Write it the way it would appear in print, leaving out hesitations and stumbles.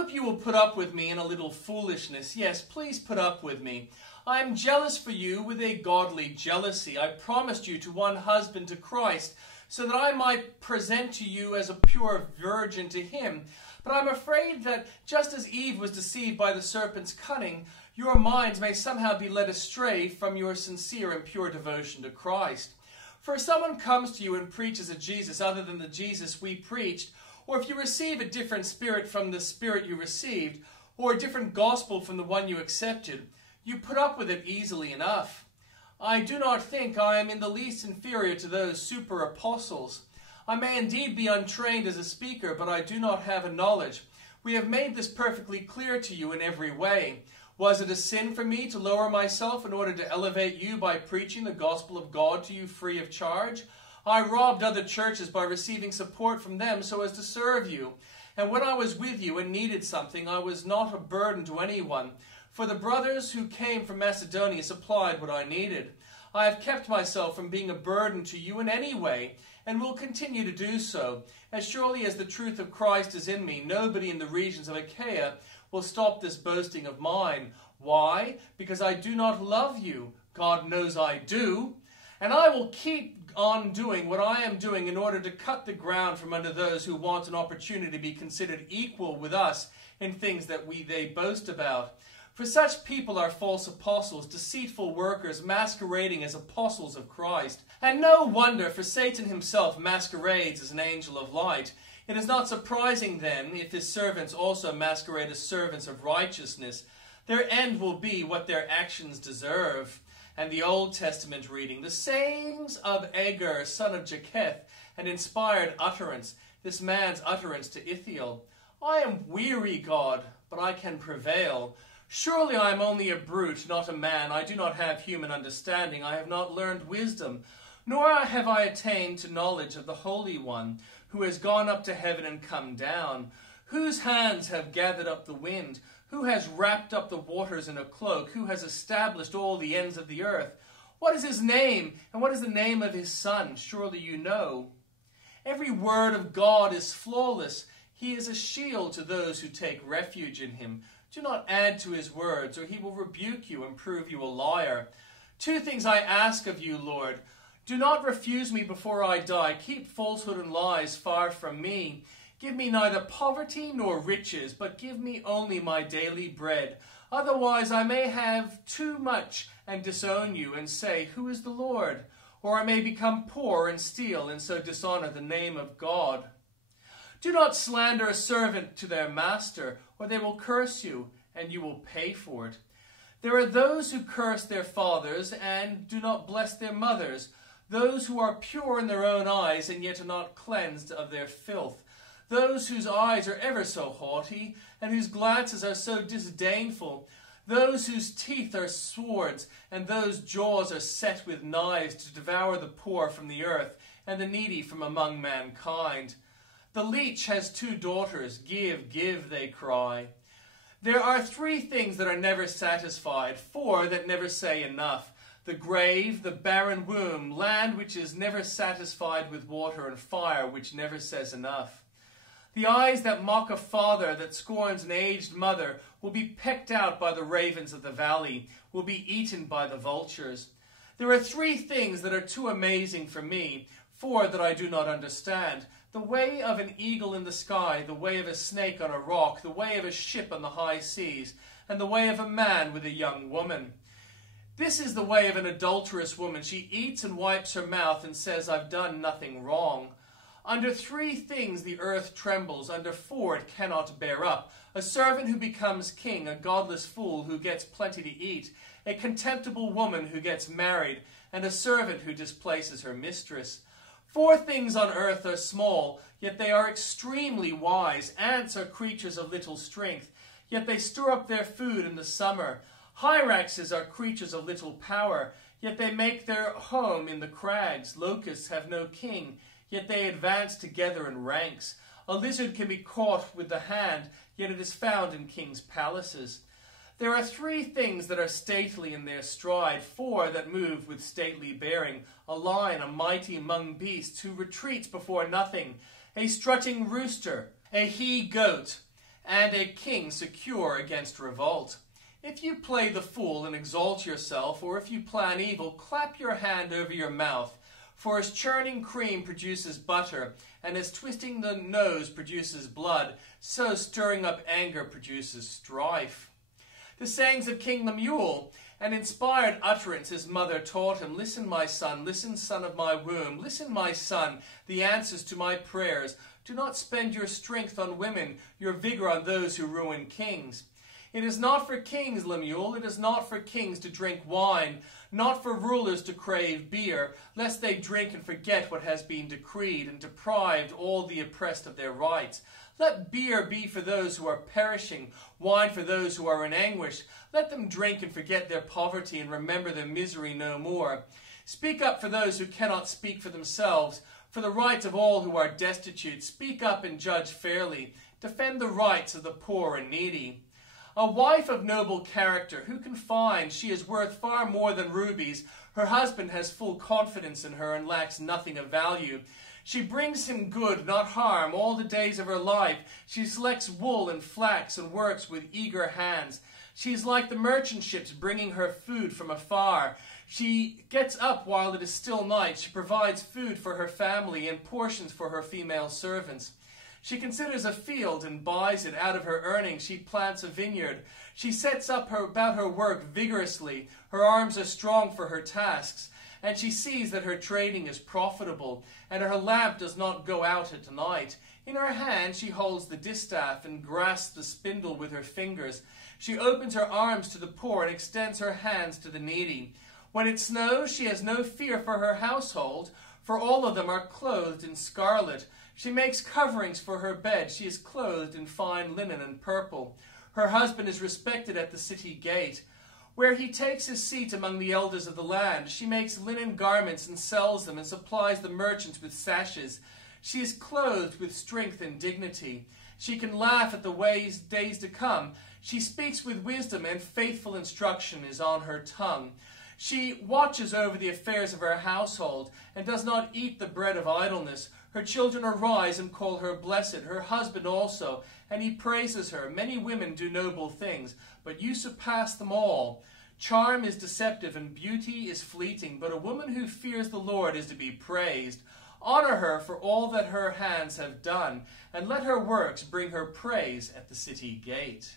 hope you will put up with me in a little foolishness. Yes, please put up with me. I am jealous for you with a godly jealousy. I promised you to one husband, to Christ, so that I might present to you as a pure virgin to him. But I'm afraid that just as Eve was deceived by the serpent's cunning, your minds may somehow be led astray from your sincere and pure devotion to Christ. For if someone comes to you and preaches a Jesus other than the Jesus we preached, or if you receive a different spirit from the spirit you received, or a different gospel from the one you accepted, you put up with it easily enough. I do not think I am in the least inferior to those super apostles. I may indeed be untrained as a speaker, but I do not have a knowledge. We have made this perfectly clear to you in every way. Was it a sin for me to lower myself in order to elevate you by preaching the gospel of God to you free of charge? I robbed other churches by receiving support from them so as to serve you. And when I was with you and needed something, I was not a burden to anyone. For the brothers who came from Macedonia supplied what I needed. I have kept myself from being a burden to you in any way, and will continue to do so. As surely as the truth of Christ is in me, nobody in the regions of Achaia will stop this boasting of mine. Why? Because I do not love you. God knows I do. And I will keep on doing what I am doing in order to cut the ground from under those who want an opportunity to be considered equal with us in things that they boast about. For such people are false apostles, deceitful workers, masquerading as apostles of Christ. And no wonder, for Satan himself masquerades as an angel of light. It is not surprising then if his servants also masquerade as servants of righteousness. Their end will be what their actions deserve. And the Old Testament reading, the sayings of Agur, son of Japheth, an inspired utterance, this man's utterance to Ithiel. I am weary, God, but I can prevail. Surely I am only a brute, not a man. I do not have human understanding. I have not learned wisdom, nor have I attained to knowledge of the Holy One, who has gone up to heaven and come down, whose hands have gathered up the wind, who has wrapped up the waters in a cloak, who has established all the ends of the earth. What is his name, and what is the name of his son? Surely you know. Every word of God is flawless. He is a shield to those who take refuge in him. Do not add to his words, or he will rebuke you and prove you a liar. 2 things I ask of you, Lord. Do not refuse me before I die. Keep falsehood and lies far from me. Give me neither poverty nor riches, but give me only my daily bread. Otherwise I may have too much and disown you and say, who is the Lord? Or I may become poor and steal and so dishonor the name of God. Do not slander a servant to their master, or they will curse you, and you will pay for it. There are those who curse their fathers and do not bless their mothers, those who are pure in their own eyes and yet are not cleansed of their filth, those whose eyes are ever so haughty and whose glances are so disdainful, those whose teeth are swords and those jaws are set with knives to devour the poor from the earth and the needy from among mankind. The leech has 2 daughters. Give, give, they cry. There are 3 things that are never satisfied, 4 that never say enough. The grave, the barren womb, land which is never satisfied with water, and fire which never says enough. The eyes that mock a father, that scorns an aged mother, will be pecked out by the ravens of the valley, will be eaten by the vultures. There are 3 things that are too amazing for me, 4 that I do not understand. The way of an eagle in the sky, the way of a snake on a rock, the way of a ship on the high seas, and the way of a man with a young woman. This is the way of an adulterous woman. She eats and wipes her mouth and says, I've done nothing wrong. Under 3 things the earth trembles, under 4 it cannot bear up. A servant who becomes king, a godless fool who gets plenty to eat, a contemptible woman who gets married, and a servant who displaces her mistress. 4 things on earth are small, yet they are extremely wise. Ants are creatures of little strength, yet they store up their food in the summer. Hyraxes are creatures of little power, yet they make their home in the crags. Locusts have no king, yet they advance together in ranks. A lizard can be caught with the hand, yet it is found in kings' palaces. There are 3 things that are stately in their stride, 4 that move with stately bearing. A lion, a mighty among beasts, who retreats before nothing. A strutting rooster, a he-goat, and a king secure against revolt. If you play the fool and exalt yourself, or if you plan evil, clap your hand over your mouth. For as churning cream produces butter, and as twisting the nose produces blood, so stirring up anger produces strife. The sayings of King Lemuel, an inspired utterance his mother taught him. Listen, my son, listen, son of my womb. Listen, my son, the answers to my prayers. Do not spend your strength on women, your vigor on those who ruin kings. It is not for kings, Lemuel, it is not for kings to drink wine, not for rulers to crave beer, lest they drink and forget what has been decreed, and deprived all the oppressed of their rights. Let beer be for those who are perishing, wine for those who are in anguish. Let them drink and forget their poverty and remember their misery no more. Speak up for those who cannot speak for themselves, for the rights of all who are destitute. Speak up and judge fairly. Defend the rights of the poor and needy. A wife of noble character, who can find? She is worth far more than rubies. Her husband has full confidence in her and lacks nothing of value. She brings him good, not harm, all the days of her life. She selects wool and flax and works with eager hands. She is like the merchant ships bringing her food from afar. She gets up while it is still night. She provides food for her family and portions for her female servants. She considers a field and buys it. Out of her earnings she plants a vineyard. She sets up about her work vigorously. Her arms are strong for her tasks, and she sees that her trading is profitable, and her lamp does not go out at night. In her hand she holds the distaff and grasps the spindle with her fingers. She opens her arms to the poor and extends her hands to the needy. When it snows, she has no fear for her household, for all of them are clothed in scarlet. She makes coverings for her bed. She is clothed in fine linen and purple. Her husband is respected at the city gate, where he takes his seat among the elders of the land. She makes linen garments and sells them, and supplies the merchants with sashes. She is clothed with strength and dignity. She can laugh at the days to come. She speaks with wisdom, and faithful instruction is on her tongue. She watches over the affairs of her household, and does not eat the bread of idleness. Her children arise and call her blessed, her husband also, and he praises her. Many women do noble things, but you surpass them all. Charm is deceptive, and beauty is fleeting, but a woman who fears the Lord is to be praised. Honor her for all that her hands have done, and let her works bring her praise at the city gate.